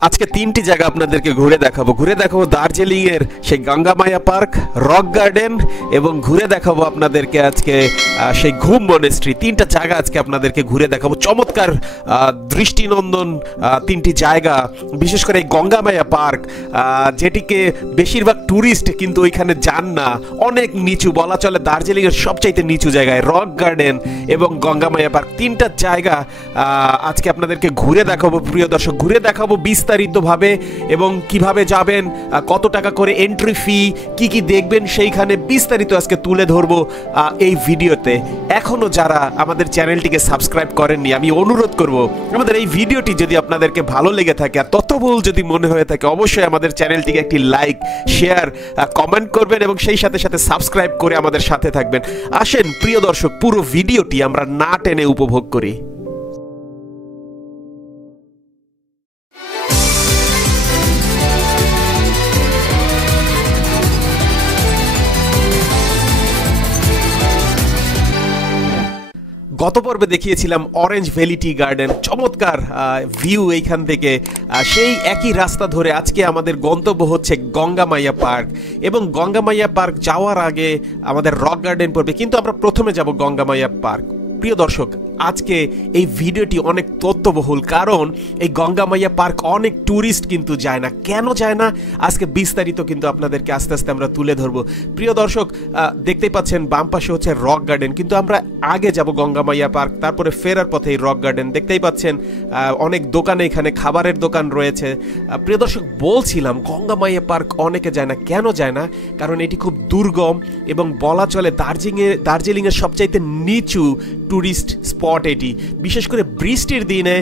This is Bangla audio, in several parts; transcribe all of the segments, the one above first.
আজকে তিনটি জায়গা আপনাদেরকে ঘুরে দেখাবো দার্জিলিং এর সেই গঙ্গামায়া পার্ক, রক গার্ডেন এবং ঘুরে দেখাবো আপনাদেরকে আজকে সেই ঘুম মনেস্ট্রি। তিনটা জায়গা আজকে আপনাদেরকে ঘুরে দেখাবো। চমৎকার দৃষ্টিনন্দন তিনটি জায়গা, বিশেষ করে এই গঙ্গামায়া পার্ক, যেটিকে বেশিরভাগ ট্যুরিস্ট কিন্তু ওইখানে যান না। অনেক নিচু, বলা চলে দার্জিলিং এর সবচাইতে নিচু জায়গায় রক গার্ডেন এবং গঙ্গামায়া পার্ক, তিনটা জায়গা আজকে আপনাদেরকে ঘুরে দেখাবো। প্রিয় দর্শক, ঘুরে দেখাবো বিস্তারিতভাবে এবং কিভাবে যাবেন, কত টাকা করে এন্ট্রি ফি, কি কি দেখবেন সেইখানে বিস্তারিত আজকে তুলে ধরবো এই ভিডিওতে। এখনো যারা আমাদের চ্যানেলটিকে সাবস্ক্রাইব করেননি, আমি অনুরোধ করব আমাদের এই ভিডিওটি যদি আপনাদেরকে ভালো লেগে থাকে আর তথ্যবহুল যদি মনে হয়ে থাকে, অবশ্যই আমাদের চ্যানেলটিকে একটি লাইক, শেয়ার, কমেন্ট করবেন এবং সেই সাথে সাথে সাবস্ক্রাইব করে আমাদের সাথে থাকবেন। আসেন প্রিয় দর্শক, পুরো ভিডিওটি আমরা না টেনে উপভোগ করি। গত পর্বে দেখিয়েছিলাম অরেঞ্জ ভ্যালি টি গার্ডেন, চমৎকার ভিউ এইখান থেকে। সেই একই রাস্তা ধরে আজকে আমাদের গন্তব্য হচ্ছে গঙ্গামায়া পার্ক, এবং গঙ্গামায়া পার্ক যাওয়ার আগে আমাদের রক গার্ডেন পড়বে, কিন্তু আমরা প্রথমে যাব গঙ্গামায়া পার্ক। প্রিয় দর্শক, আজকে এই ভিডিওটি অনেক তথ্যবহুল, কারণ এই গঙ্গামায়া পার্ক অনেক ট্যুরিস্ট কিন্তু যায় না। কেন যায় না আজকে বিস্তারিত কিন্তু আপনাদেরকে আস্তে আস্তে আমরা তুলে ধরবো। প্রিয় দর্শক, দেখতেই পাচ্ছেন বাম পাশে হচ্ছে রক গার্ডেন, কিন্তু আমরা আগে যাব গঙ্গামায়া পার্ক, তারপরে ফেরার পথে এই রক গার্ডেন। দেখতেই পাচ্ছেন অনেক দোকানে, এখানে খাবারের দোকান রয়েছে। প্রিয় দর্শক, বলছিলাম গঙ্গামায়া পার্ক অনেকে যায় না। কেন যায় না? কারণ এটি খুব দুর্গম এবং বলা চলে দার্জিলিংয়ের সবচাইতে নিচু ট্যুরিস্ট স্পট এটি। বিশেষ করে বৃষ্টির দিনে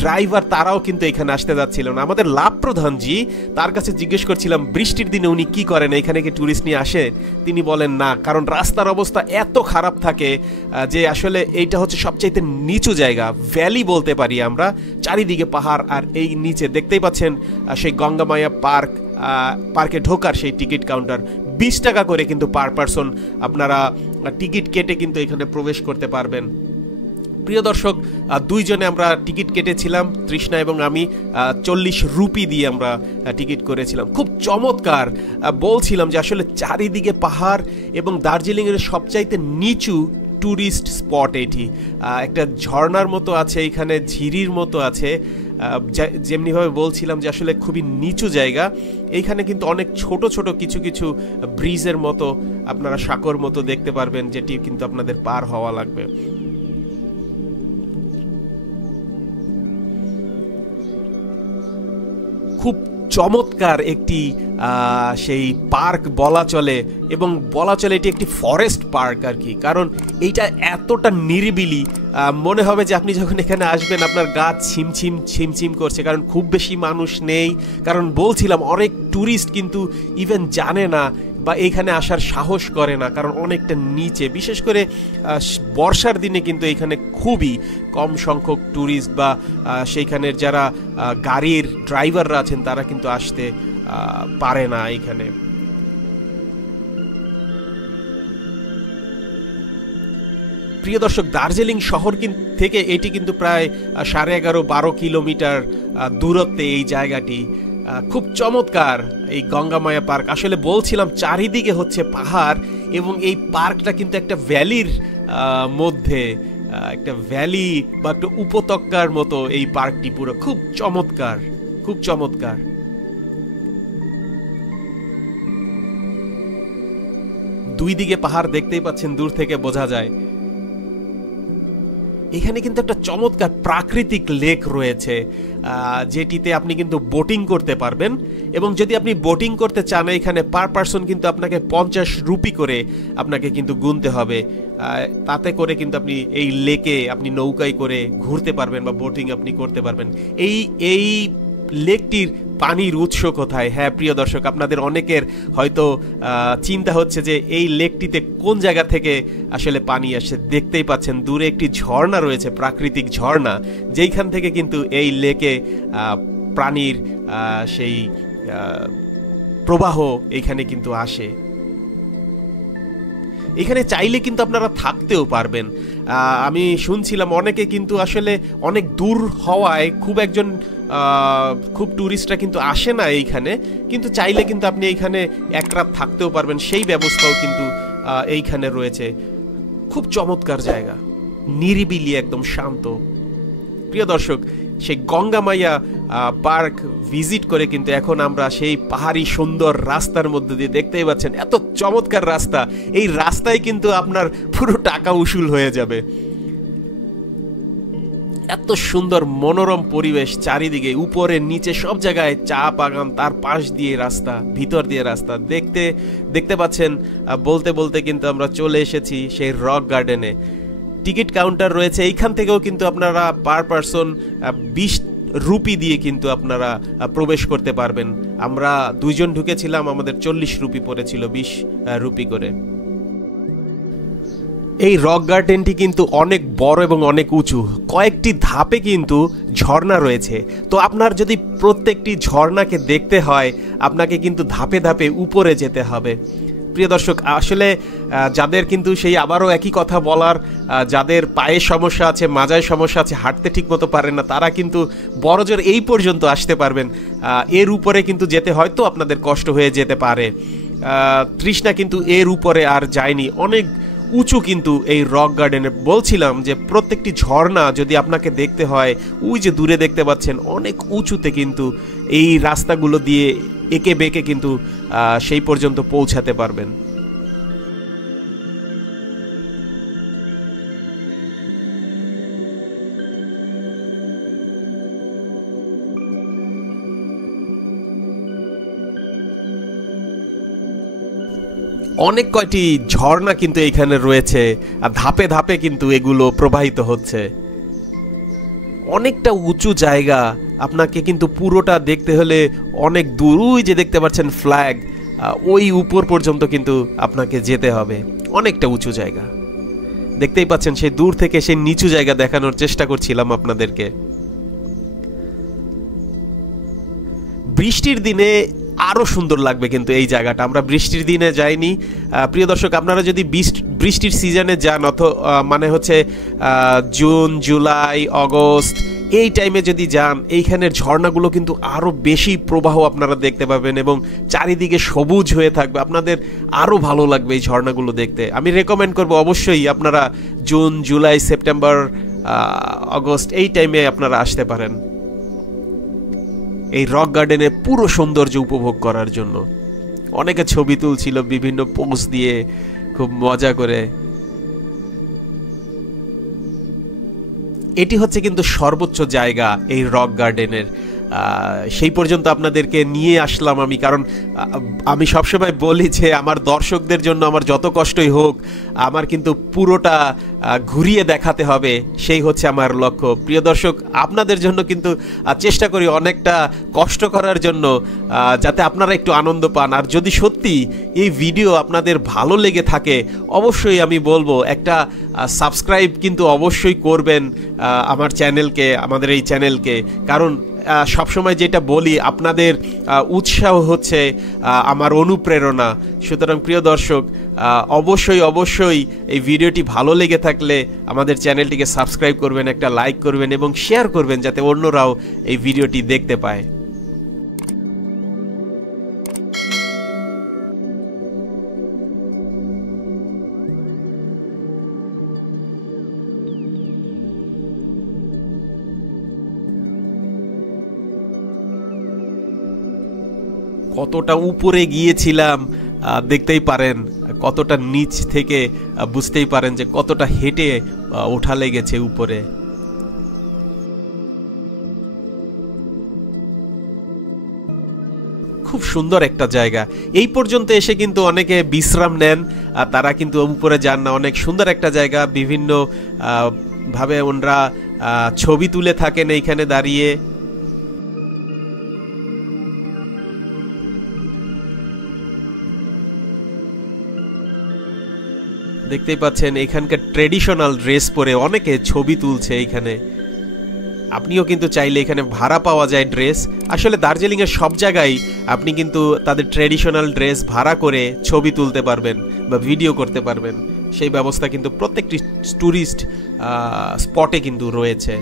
ড্রাইভার তারাও কিন্তু এখানে আসতে যাচ্ছিল না। আমাদের লাভ প্রধানজি, তার কাছে জিজ্ঞেস করছিলাম বৃষ্টির দিনে উনি কি করেন, এখানে কি ট্যুরিস্ট নিয়ে আসে? তিনি বলেন না, কারণ রাস্তার অবস্থা এত খারাপ থাকে যে আসলে এইটা হচ্ছে সবচাইতে নিচু জায়গা, ভ্যালি বলতে পারি আমরা। চারিদিকে পাহাড়, আর এই নিচে দেখতেই পাচ্ছেন সেই গঙ্গামায়া পার্ক। পার্কে ঢোকার সেই টিকিট কাউন্টার 20 টাকা করে কিন্তু পার পারসন আপনারা টিকিট কেটে কিন্তু এখানে প্রবেশ করতে পারবেন। প্রিয় দর্শক, দুইজনে আমরা টিকিট কেটেছিলাম, তৃষ্ণা এবং আমি। 40 রুপি দিয়ে আমরা টিকিট করেছিলাম। খুব চমৎকার। বলছিলাম যে আসলে চারিদিকে পাহাড় এবং দার্জিলিংয়ের সবচাইতে নিচু ট্যুরিস্ট স্পট এটি। একটা ঝর্ণার মতো আছে এখানে, ঝিরির মতো আছে। যেমনিভাবে বলছিলাম যে আসলে খুবই নিচু জায়গা। এইখানে কিন্তু অনেক ছোট ছোট কিছু কিছু ব্রিজের মতো আপনারা সাঁকোর মতো দেখতে পারবেন, যেটি কিন্তু আপনাদের পার হওয়া লাগবে। খুব চমৎকার একটি সেই পার্ক বলা চলে, এবং বলা চলে এটি একটি ফরেস্ট পার্ক আর কি। কারণ এইটা এতটা নিরিবিলি, মনে হবে যে আপনি যখন এখানে আসবেন আপনার গা ছিমছিম ছিমছিম করছে, কারণ খুব বেশি মানুষ নেই। কারণ বলছিলাম অনেক ট্যুরিস্ট কিন্তু ইভেন জানে না বা এইখানে আসার সাহস করে না, কারণ অনেকটা নিচে। বিশেষ করে বর্ষার দিনে কিন্তু এখানে খুবই কম সংখ্যক ট্যুরিস্ট বা সেইখানের যারা গাড়ির ড্রাইভাররা আছেন তারা কিন্তু আসতে পারে না এখানে। প্রিয় দর্শক, দার্জিলিং শহর থেকে এটি কিন্তু প্রায় 11.5-12 কিলোমিটার দূরত্বে এই জায়গাটি। খুব চমৎকার এই গঙ্গামায়া পার্ক। আসলে বলছিলাম চারিদিকে হচ্ছে পাহাড়, এবং এই পার্কটা কিন্তু একটা ভ্যালির মধ্যে, একটা ভ্যালি বা একটা উপত্যকার মতো এই পার্কটি পুরো। খুব চমৎকার, খুব চমৎকার। দুই দিকে পাহাড় দেখতেই পাচ্ছেন, দূর থেকে বোঝা যায়। এখানে কিন্তু একটা চমৎকার প্রাকৃতিক লেক রয়েছে, যেটিতে আপনি কিন্তু বোটিং করতে পারবেন। এবং যদি আপনি বোটিং করতে চান, এখানে পার পারসন কিন্তু আপনাকে 50 রুপি করে আপনাকে কিন্তু গুনতে হবে। তাতে করে কিন্তু আপনি এই লেকে আপনি নৌকায় করে ঘুরতে পারবেন বা বোটিং আপনি করতে পারবেন। এই লেকটির পানির উৎস কোথায়? হ্যাঁ প্রিয় দর্শক, আপনাদের অনেকের হয়তো চিন্তা হচ্ছে যে এই লেকটিতে কোন জায়গা থেকে আসলে পানি আসে। দেখতেই পাচ্ছেন দূরে একটি ঝর্ণা রয়েছে, প্রাকৃতিক ঝর্ণা, যেইখান থেকে কিন্তু এই লেকে পানির সেই প্রবাহ এইখানে কিন্তু আসে। এখানে চাইলে কিন্তু আপনারা থাকতেও পারবেন। আমি শুনছিলাম অনেকে কিন্তু আসলে অনেক দূর হওয়ায় খুব ট্যুরিস্টরা কিন্তু আসে না এইখানে, কিন্তু চাইলে কিন্তু আপনি এইখানে এক রাত থাকতেও পারবেন, সেই ব্যবস্থাও কিন্তু এইখানে রয়েছে। খুব চমৎকার জায়গা, নিরিবিলি, একদম শান্ত। প্রিয় দর্শক, সেই গঙ্গা মাইয়া পার্ক ভিজিট করে কিন্তু এখন আমরা সেই পাহাড়ি সুন্দর রাস্তার মধ্যে দিয়ে, দেখতেই পাচ্ছেন এত চমৎকার রাস্তা, এই রাস্তায় কিন্তু আপনার পুরো টাকা উসুল হয়ে যাবে। এত সুন্দর মনোরম পরিবেশ, চারিদিকে উপরে নিচে সব জায়গায় চা বাগান, তার পাশ দিয়ে রাস্তা, ভিতর দিয়ে রাস্তা, দেখতে পাচ্ছেন। বলতে বলতে কিন্তু আমরা চলে এসেছি সেই রক গার্ডেনে। টিকিট কাউন্টার রয়েছে, এইখান থেকেও কিন্তু আপনারা পার পারসন 20 রুপি দিয়ে কিন্তু আপনারা প্রবেশ করতে পারবেন। আমরা 2 জন ঢুকেছিলাম, আমাদের 40 রুপি পড়েছিল, 20 রুপি করে। এই রক গার্ডেনটি কিন্তু অনেক বড় এবং অনেক উঁচু, কয়েকটি ধাপে কিন্তু ঝর্ণা রয়েছে। তো আপনার যদি প্রত্যেকটি ঝর্ণাকে দেখতে হয়, আপনাকে কিন্তু ধাপে ধাপে উপরে যেতে হবে। প্রিয় দর্শক, আসলে যাদের কিন্তু সেই আবারও একই কথা বলার, যাদের পায়ের সমস্যা আছে, মাজায় সমস্যা আছে, হাঁটতে ঠিকমতো পারেন না, তারা কিন্তু বড়জোর এই পর্যন্ত আসতে পারবেন। এর উপরে কিন্তু যেতে হয়তো আপনাদের কষ্ট হয়ে যেতে পারে। তৃষ্ণা কিন্তু এর উপরে আর যায়নি, অনেক উঁচু কিন্তু এই রক গার্ডেনে। বলছিলাম যে প্রত্যেকটি ঝর্ণা যদি আপনাকে দেখতে হয়, ওই যে দূরে দেখতে পাচ্ছেন অনেক উঁচুতে কিন্তু এই রাস্তাগুলো দিয়ে এঁকে বেঁকে কিন্তু সেই পর্যন্ত পৌঁছাতে পারবেন। অনেক কয়টি ঝর্ণা কিন্তু এইখানে রয়েছে, আর ধাপে ধাপে কিন্তু এগুলো প্রবাহিত হচ্ছে। অনেকটা উঁচু জায়গা, আপনাকে কিন্তু পুরোটা দেখতে হলে অনেক দূর, ওই যে দেখতে পাচ্ছেন ফ্ল্যাগ, ওই উপর পর্যন্ত কিন্তু আপনাকে যেতে হবে। অনেকটা উঁচু জায়গা, দেখতেই পাচ্ছেন। সেই দূর থেকে সেই নিচু জায়গা দেখানোর চেষ্টা করছিলাম আপনাদেরকে। বৃষ্টির দিনে আরও সুন্দর লাগবে কিন্তু এই জায়গাটা। আমরা বৃষ্টির দিনে যাইনি। প্রিয় দর্শক, আপনারা যদি বৃষ্টির সিজনে যান, মানে হচ্ছে জুন, জুলাই, অগস্ট, এই টাইমে যদি যান, এইখানের ঝর্ণাগুলো কিন্তু আরও বেশি প্রবাহ আপনারা দেখতে পাবেন এবং চারিদিকে সবুজ হয়ে থাকবে। আপনাদের আরও ভালো লাগবে এই ঝর্ণাগুলো দেখতে। আমি রেকমেন্ড করব অবশ্যই আপনারা জুন, জুলাই, সেপ্টেম্বর, অগস্ট এই টাইমে আপনারা আসতে পারেন এই রক গার্ডেনের পুরো সৌন্দর্য উপভোগ করার জন্য। অনেকে ছবি তুলছিল বিভিন্ন পোজ দিয়ে, খুব মজা করে। এটি হচ্ছে কিন্তু সর্বোচ্চ জায়গা এই রক গার্ডেনের। সেই পর্যন্ত আপনাদেরকে নিয়ে আসলাম আমি, কারণ আমি সবসময় বলি যে আমার দর্শকদের জন্য আমার যত কষ্টই হোক, আমার কিন্তু পুরোটা ঘুরিয়ে দেখাতে হবে, সেই হচ্ছে আমার লক্ষ্য। প্রিয় দর্শক, আপনাদের জন্য কিন্তু চেষ্টা করি অনেকটা কষ্ট করার জন্য, যাতে আপনারা একটু আনন্দ পান। আর যদি সত্যি এই ভিডিও আপনাদের ভালো লেগে থাকে, অবশ্যই আমি বলবো একটা সাবস্ক্রাইব কিন্তু অবশ্যই করবেন আমার চ্যানেলকে, আমাদের এই চ্যানেলকে। কারণ সবসময় যেটা বলি, আপনাদের উৎসাহ হচ্ছে আমার অনুপ্রেরণা। সুতরাং প্রিয় দর্শক, অবশ্যই এই ভিডিওটি ভালো লেগে থাকলে আমাদের চ্যানেলটিকে সাবস্ক্রাইব করবেন, একটা লাইক করবেন এবং শেয়ার করবেন, যাতে অন্যরাও এই ভিডিওটি দেখতে পায়। কতটা উপরে গিয়েছিলাম দেখতেই পারেন, কতটা নিচ থেকে বুঝতেই পারেন যে কতটা হেঁটে ওঠা লেগেছে উপরে। খুব সুন্দর একটা জায়গা। এই পর্যন্ত এসে কিন্তু অনেকে বিশ্রাম নেন, তারা কিন্তু উপরে যান না। অনেক সুন্দর একটা জায়গা, বিভিন্ন ভাবে ওনারা ছবি তুলে থাকেন এইখানে দাঁড়িয়ে। দেখতেই পাচ্ছেন এখানকার ট্রেডিশনাল ড্রেস পরে অনেকে ছবি তুলছে এইখানে। আপনিও কিন্তু চাইলে এখানে ভাড়া পাওয়া যায় ড্রেস। আসলে দার্জিলিংয়ের সব জায়গায় আপনি কিন্তু তাদের ট্র্যাডিশনাল ড্রেস ভাড়া করে ছবি তুলতে পারবেন বা ভিডিও করতে পারবেন, সেই ব্যবস্থা কিন্তু প্রত্যেকটি ট্যুরিস্ট স্পটে কিন্তু রয়েছে।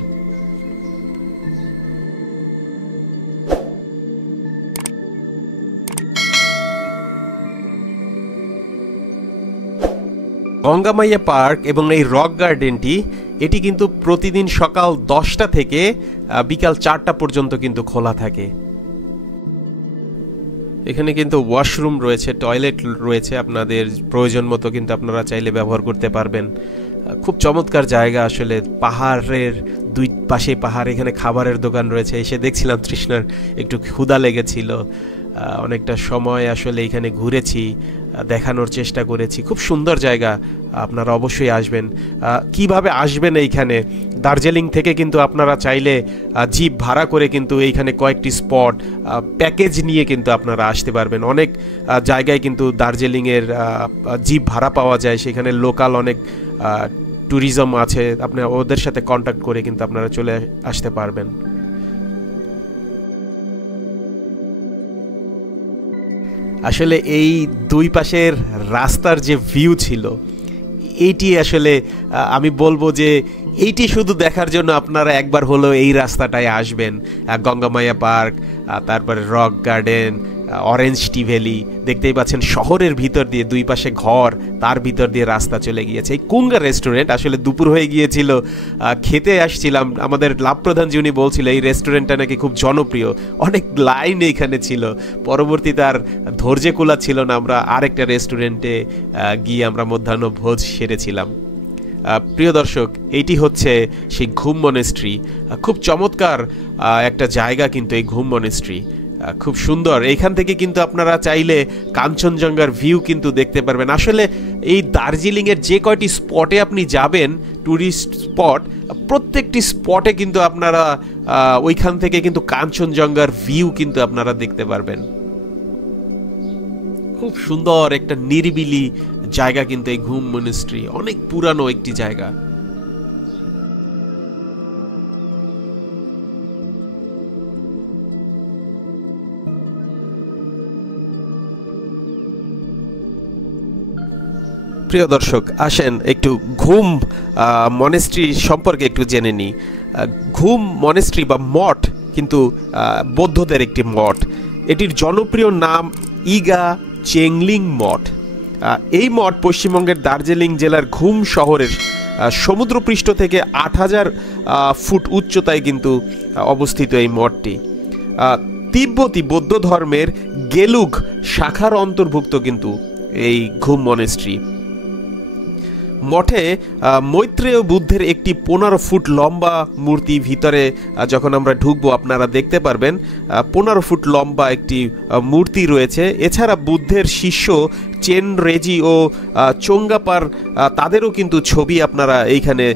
গঙ্গামাইয়া পার্ক এবং এই রক গার্ডেনটি এটি কিন্তু প্রতিদিন সকাল 10টা থেকে বিকাল 4টা পর্যন্ত কিন্তু খোলা থাকে। এখানে কিন্তু ওয়াশরুম রয়েছে, টয়লেট রয়েছে, আপনাদের প্রয়োজন মতো কিন্তু আপনারা চাইলে ব্যবহার করতে পারবেন। খুব চমৎকার জায়গা আসলে, পাহাড়ের দুই পাশে পাহাড়, এখানে খাবারের দোকান রয়েছে। এসে দেখছিলাম তৃষ্ণার একটু ক্ষুধা লেগেছিল, অনেকটা সময় আসলে এখানে ঘুরেছি, দেখানোর চেষ্টা করেছি। খুব সুন্দর জায়গা, আপনারা অবশ্যই আসবেন। কিভাবে আসবেন এইখানে? দার্জিলিং থেকে কিন্তু আপনারা চাইলে জিপ ভাড়া করে কিন্তু এইখানে কয়েকটি স্পট প্যাকেজ নিয়ে কিন্তু আপনারা আসতে পারবেন। অনেক জায়গায় কিন্তু দার্জিলিংয়ের জিপ ভাড়া পাওয়া যায়, সেখানে লোকাল অনেক ট্যুরিজম আছে, আপনারা ওদের সাথে কন্ট্যাক্ট করে কিন্তু আপনারা চলে আসতে পারবেন। আসলে এই দুই পাশের রাস্তার যে ভিউ ছিল, এইটি আসলে আমি বলবো যে এইটি শুধু দেখার জন্য আপনারা একবার হলো এই রাস্তাটায় আসবেন। গঙ্গামাইয়া পার্ক, তারপরে রক গার্ডেন, অরেঞ্জ টি ভ্যালি, দেখতেই পাচ্ছেন শহরের ভিতর দিয়ে দুই পাশে ঘর, তার ভিতর দিয়ে রাস্তা চলে গিয়েছে। এই কুঙ্গা রেস্টুরেন্ট, আসলে দুপুর হয়ে গিয়েছিল, খেতে আসছিলাম, আমাদের লাভপ্রধান যিনি বলছিল এই রেস্টুরেন্টটা নাকি খুব জনপ্রিয়, অনেক লাইন এখানে ছিল। পরবর্তীতে আর ধৈর্য কুলা ছিল না, আমরা আরেকটা রেস্টুরেন্টে গিয়ে আমরা মধ্যাহ্ন ভোজ সেরেছিলাম। প্রিয় দর্শক, এইটি হচ্ছে সেই ঘুম মনেস্ট্রি। খুব চমৎকার একটা জায়গা কিন্তু এই ঘুম মনেস্ট্রি, খুব সুন্দর। এইখান থেকে কিন্তু আপনারা চাইলে কাঞ্চনজঙ্ঘার ভিউ কিন্তু দেখতে পারবেন। আসলে এই দার্জিলিংয়ের যে কয়টি স্পটে আপনি যাবেন, ট্যুরিস্ট স্পট, প্রত্যেকটি স্পটে কিন্তু আপনারা ওইখান থেকে কিন্তু কাঞ্চনজঙ্ঘার ভিউ কিন্তু আপনারা দেখতে পারবেন। খুব সুন্দর একটা নিরিবিলি জায়গা কিন্তু এই ঘুম মনেস্ট্রি, অনেক পুরানো একটি জায়গা। প্রিয় দর্শক, আসেন একটু ঘুম মনেস্ট্রি সম্পর্কে একটু জেনে নিই। ঘুম মনেস্ট্রি বা মঠ কিন্তু বৌদ্ধদের একটি মঠ। এটির জনপ্রিয় নাম ইগা চেংলিং মঠ। এই মঠ পশ্চিমবঙ্গের দার্জিলিং জেলার ঘুম শহরের সমুদ্রপৃষ্ঠ থেকে 8000 ফুট উচ্চতায় কিন্তু অবস্থিত এই মঠটি। তিব্বতী বৌদ্ধ ধর্মের গেলুগ শাখার অন্তর্ভুক্ত কিন্তু এই ঘুম মনেস্ট্রি। মঠে মৈত্রেয় বুদ্ধের একটি 15 ফুট লম্বা মূর্তি, ভিতরে যখন আমরা ঢুকবো আপনারা দেখতে পারবেন 15 ফুট লম্বা একটি মূর্তি রয়েছে। এছাড়া বুদ্ধের শিষ্য চেন রেজি ও চোঙ্গাপার, তাদেরও কিন্তু ছবি আপনারা এইখানে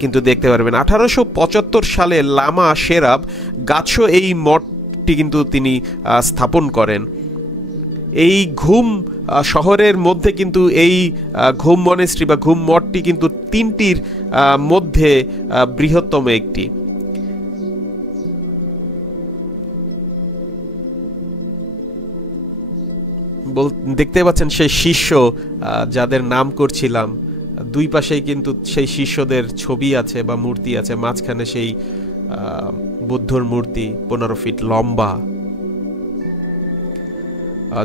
কিন্তু দেখতে পারবেন। 1875 সালে লামা শেরাব গাছো এই মঠটি কিন্তু তিনি স্থাপন করেন। এই ঘুম শহরের মধ্যে কিন্তু এই ঘুম মনেস্ট্রি বা ঘুম মঠটি কিন্তু 3টির মধ্যে বৃহত্তম একটি। দেখতে পাচ্ছেন সেই শিষ্য যাদের নাম করছিলাম, দুই পাশেই কিন্তু সেই শিষ্যদের ছবি আছে বা মূর্তি আছে, মাঝখানে সেই বুদ্ধর মূর্তি 15 ফিট লম্বা।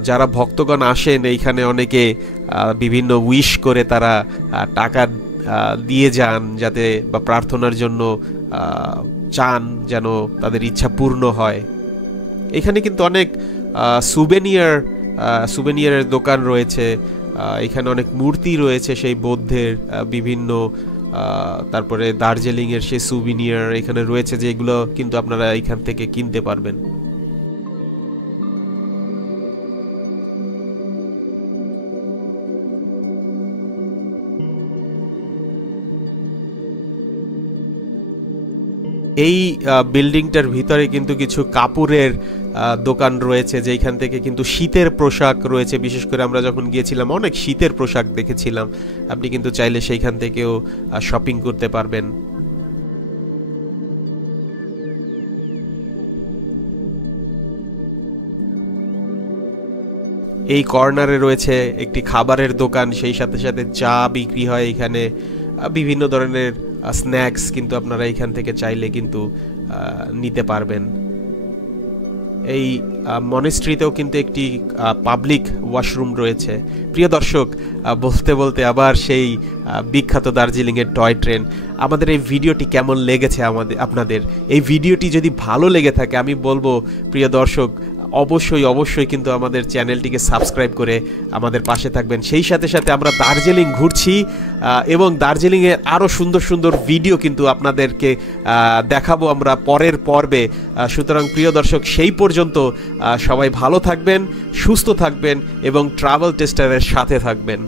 যারা ভক্তগণ আসেন এইখানে অনেকে বিভিন্ন উইশ করে তারা টাকা দিয়ে যান, যাতে বা প্রার্থনার জন্য চান যেন তাদের ইচ্ছা পূর্ণ হয়। এখানে কিন্তু অনেক সুভেনিয়ারের দোকান রয়েছে, এখানে অনেক মূর্তি রয়েছে সেই বৌদ্ধের বিভিন্ন, তারপরে দার্জিলিংয়ের সেই সুভেনিয়ার এখানে রয়েছে, যেগুলো কিন্তু আপনারা এখান থেকে কিনতে পারবেন। এই বিল্ডিংটার ভিতরে কিন্তু কিছু কাপড়ের দোকান রয়েছে, যেখান থেকে কিন্তু শীতের পোশাক রয়েছে। বিশেষ করে আমরা যখন গিয়েছিলাম অনেক শীতের পোশাক দেখেছিলাম, আপনি কিন্তু চাইলে সেইখান থেকেও শপিং করতে পারবেন। এই কর্নারে রয়েছে একটি খাবারের দোকান, সেই সাথে সাথে চা বিক্রি হয় এখানে, বিভিন্ন ধরনের স্ন্যাক্স কিন্তু আপনারা এখান থেকে চাইলে কিন্তু নিতে পারবেন। এই মনেস্ট্রিতেও কিন্তু একটি পাবলিক ওয়াশরুম রয়েছে। প্রিয় দর্শক, বলতে বলতে আবার সেই বিখ্যাত দার্জিলিংয়ের টয় ট্রেন। আমাদের এই ভিডিওটি কেমন লেগেছে আপনাদের? এই ভিডিওটি যদি ভালো লেগে থাকে আমি বলবো প্রিয় দর্শক অবশ্যই কিন্তু আমাদের চ্যানেলটিকে সাবস্ক্রাইব করে আমাদের পাশে থাকবেন। সেই সাথে সাথে আমরা দার্জিলিং ঘুরছি এবং দার্জিলিংয়ের আরও সুন্দর সুন্দর ভিডিও কিন্তু আপনাদেরকে দেখাবো আমরা পরের পর্বে। সুতরাং প্রিয় দর্শক, সেই পর্যন্ত সবাই ভালো থাকবেন, সুস্থ থাকবেন এবং ট্রাভেল টেস্টারের সাথে থাকবেন।